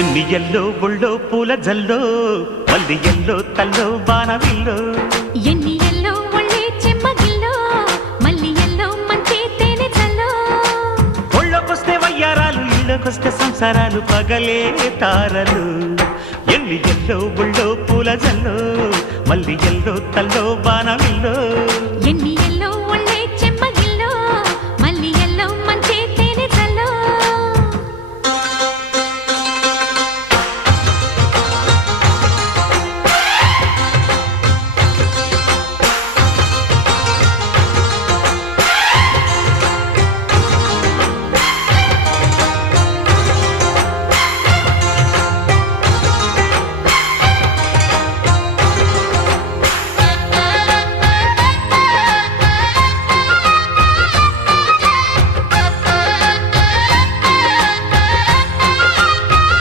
ఎన్ని ఎల్లో ఒళ్ళో పూల జల్లో మల్లి ఎల్లో తల్లో బాణవిల్లో ఎన్ని ఎల్లో ఒళ్ళే చెమ్మగిల్లో మళ్ళీ ఎల్లో మంచి తేనె జల్లో ఒళ్ళకొస్తే వయ్యారాలు ఇళ్ళకొస్తే సంసారాలు పగలే తారలు. ఎన్ని ఎల్లో ఒళ్ళో పూల జల్లో మల్లి ఎల్లో తల్లో బాణవిల్లో